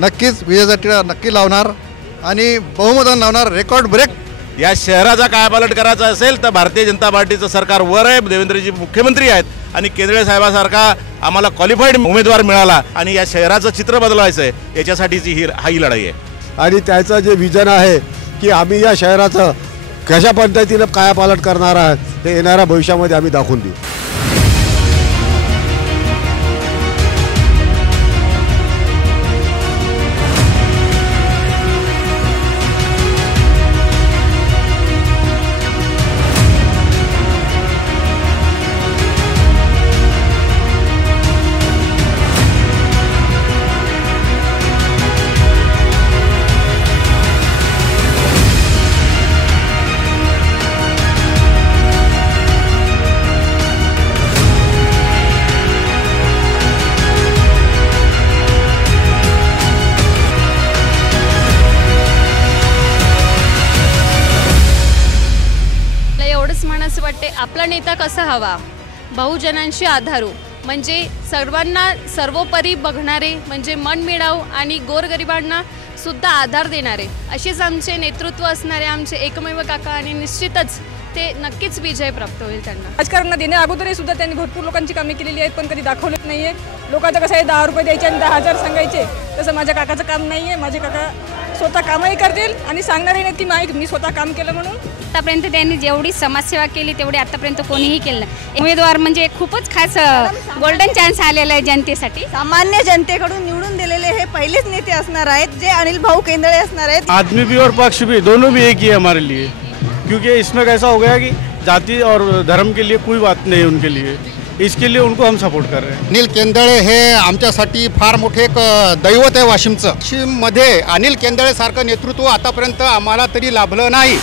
नक्कीच विजयासाठी नक्की लावणार आणि बहुमताने लावणार, रेकॉर्ड ब्रेक। या शहराचा कायापालट करायचा असेल तर भारतीय जनता पार्टीचं सरकार वर आहे, देवेंद्रजी मुख्यमंत्री आहेत आणि केंद्रे साहेबासारखा आम्हाला क्वालिफाईड उमेदवार मिळाला आणि या शहराचं चित्र बदलवायचं आहे, याच्यासाठीची ही लढाई आहे। आणि त्याचं जे विजन आहे की आम्ही या शहराचं कशा पद्धतीने कायापालट करणार आहात ते येणाऱ्या भविष्यामध्ये आम्ही दाखवून देऊ। असं वाटते आपला नेता कसा हवा, बहुजनांशी आधारू, म्हणजे सर्वांना सर्वोपरी बघणारे, म्हणजे मनमिळाऊ आणि गोरगरिबांना सुद्धा आधार देणारे असेच आमचे नेतृत्व असणारे आमचे एकमेव काका आणि निश्चितच ते नक्कीच विजय प्राप्त होईल त्यांना। राजकारणात देण्या अगोदरही सुद्धा त्यांनी भरपूर लोकांची कामे केलेली आहेत, पण कधी दाखवलेत नाही आहे। लोकांचं कसं आहे 10 रुपये द्यायचे आणि 10,000 सांगायचे, तसं माझ्या काकाचं काम नाही आहे। माझे काका स्वतः कामही करतील आणि सांगणारही नाहीत की मी स्वतः काम केलं म्हणून। आतापर्यंत त्यांनी जेवढी समाजसेवा केली तेवढी आतापर्यंत कोणीही केलं नाही। उमेदवार म्हणजे खूपच खास गोल्डन चान्स आलेला आहे जनतेसाठी। सामान्य जनतेकडून निवडून दिलेले हे पहिलेच नेते असणार आहेत जे अनिल भाऊ केंद्रे असणार आहेत। आदमी भी और पक्ष भी दोनों भी एक ही है हमारे लिए, क्योंकि इसमें कैसा हो गया कि जाति और धर्म के लिए कोई बात नहीं उनके लिए, इसके लिए उनको हम सपोर्ट कर रहे हैं। अनिल केंद्रे हे आमच्यासाठी फार मोठे एक दैवत आहे वाशिमचं। वाशिममध्ये अनिल केंद्रे सारखं नेतृत्व आतापर्यंत आम्हाला तरी लाभलं नाही।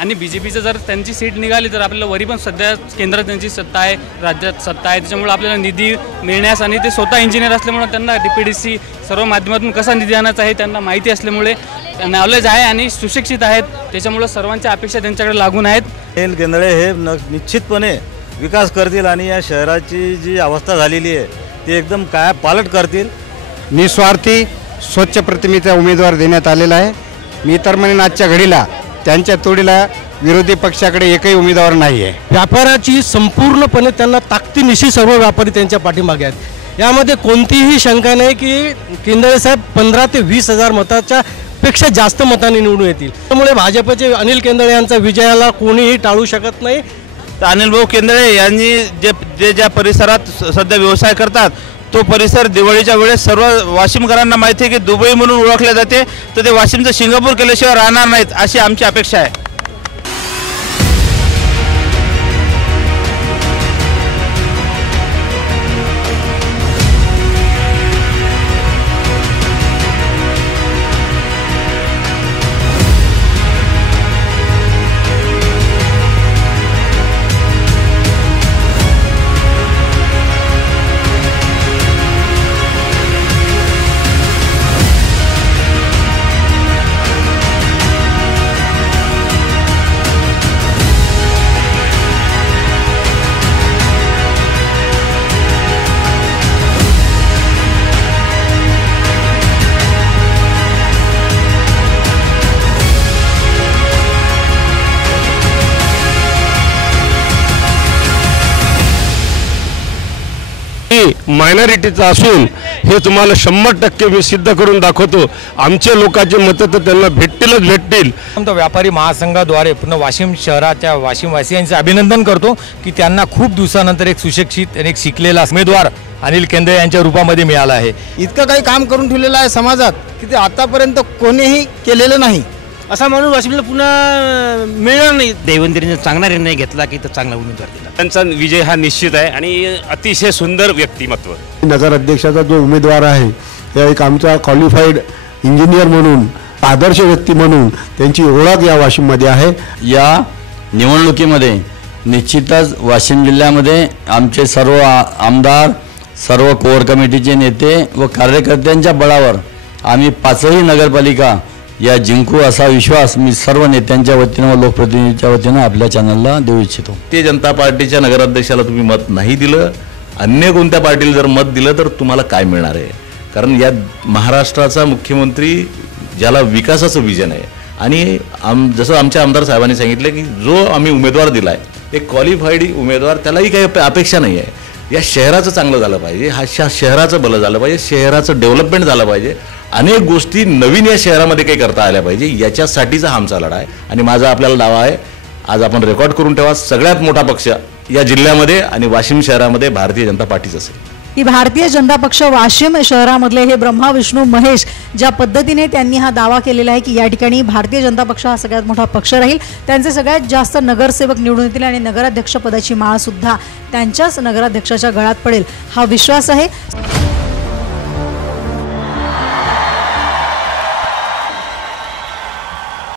आणि बीजेपीचं जर त्यांची सीट निघाली तर आपल्याला वरी पण सध्या केंद्रात त्यांची सत्ता आहे, राज्यात सत्ता आहे, त्याच्यामुळे आपल्याला निधी मिळण्यास आणि ते स्वतः इंजिनियर असल्यामुळे त्यांना DPDC सर्व माध्यमातून कसा निधी आणायचा आहे त्यांना माहिती असल्यामुळे नॉलेज आहे आणि सुशिक्षित आहेत, त्याच्यामुळे सर्वांच्या अपेक्षा त्यांच्याकडे लागून आहेत। अनिल केंद्रे हे निश्चितपणे विकास करतील आणि या शहराची जी अवस्था झालेली आहे ती एकदम कायापालट करतील। निस्वार्थी स्वच्छ प्रतिमेचा उमेदवार देण्यात आलेला आहे। मी तर म्हणेन आजच्या घडीला त्यांच्या तोडीला विरोधी पक्षाकडे एकही उमेदवार नाही आहे। व्यापाराची संपूर्णपणे त्यांना ताकदीनिशी सर्व व्यापारी त्यांच्या पाठीमागे आहेत, यामध्ये कोणतीही शंका नाही की केंद्रे साहेब 15 ते 20,000 मताच्या पेक्षा जास्त मतांनी निवडून येतील। त्यामुळे भाजपचे अनिल केंद्रे यांचा विजयाला कोणीही टाळू शकत नाही। तर अनिल भाऊ केंद्रे यांनी ज्या परिसरात सध्या व्यवसाय करतात तो परिसर दिवाळीच्या वेळेस सर्व वाशिमकरांना माहिती आहे की दुबई म्हणून ओळखले जाते, तर ते वाशिमचं सिंगापूर केल्याशिवाय राहणार नाहीत अशी आमची अपेक्षा आहे। मायनॉरिटीचा असून हे तुम्हाला 100% मी सिद्ध करून दाखवतो। आमच्या लोकांचे मतं तर त्यांना भेटतील। तो व्यापारी महासंघाद्वारे पूर्ण वाशिम शहराच्या वाशिमवासियांचे अभिनंदन करतो की त्यांना खूप दिवसानंतर एक सुशिक्षित आणि एक शिकलेला उमेदवार अनिल केंद्रे यांच्या रूपामध्ये मिळाला आहे। इतकं काही काम करून ठेवलेलं आहे समाजात की ते आतापर्यंत कोणीही केलेलं नाही असा माणूस वाशिमला पुन्हा मिळणार नाही. देवेंद्रने चांगला निर्णय घेतला की तर चांगला उमेदवार दिला. त्यांचा विजय हा निश्चित आहे आणि अतिशय सुंदर व्यक्तिमत्व. नगर अध्यक्षाचा जो उमेदवार आहे त्या एक आमचा क्वालिफाईड इंजिनियर म्हणून आदर्श व्यक्ती म्हणून त्यांची ओळख या वाशिममध्ये आहे. या निवडणुकीमध्ये निश्चितच वाशिम जिल्ह्यामध्ये आमचे सर्व आमदार, सर्व कोर कमिटीचे नेते व कार्यकर्त्यांच्या बळावर आम्ही 5ही नगरपालिका या जिंकू असा विश्वास मी सर्व नेत्यांच्या वतीनं व लोकप्रतिनिधींच्या वतीनं आपल्या चॅनलला देऊ इच्छितो. भारतीय जनता पार्टीच्या नगराध्यक्षाला तुम्ही मत नाही दिलं, अन्य कोणत्या पार्टीला जर मत दिलं तर तुम्हाला काय मिळणार आहे? कारण या महाराष्ट्राचा मुख्यमंत्री ज्याला विकासाचं विजन आहे आणि जसं आमच्या आमदार साहेबांनी सांगितलं की जो आम्ही उमेदवार दिला आहे एक क्वालिफाईड उमेदवार, त्यालाही काही अपेक्षा नाही आहे. या शहराचं चांगलं झालं पाहिजे, हा शहराचं भलं झालं पाहिजे, शहराचं डेव्हलपमेंट झालं पाहिजे, अनेक गोष्टी नवीन या शहरामध्ये काही करता आल्या पाहिजे, याच्यासाठीचा हा आमचा लढा आहे. आणि माझा आपल्याला दावा आहे, आज आपण रेकॉर्ड करून ठेवा, सगळ्यात मोठा पक्ष या जिल्ह्यामध्ये आणि वाशिम शहरामध्ये भारतीय जनता पार्टीच असेल. की भारतीय जनता पक्ष वाशिम शहरामधले हे ब्रह्मा विष्णू महेश ज्या पद्धतीने त्यांनी हा दावा केलेला आहे की या ठिकाणी भारतीय जनता पक्ष हा सगळ्यात मोठा पक्ष राहील, त्यांचे सगळ्यात जास्त नगरसेवक निवडून येतील आणि नगराध्यक्ष पदाची माळ सुद्धा त्यांच्याच नगराध्यक्षाच्या गळ्यात पडेल हा विश्वास आहे.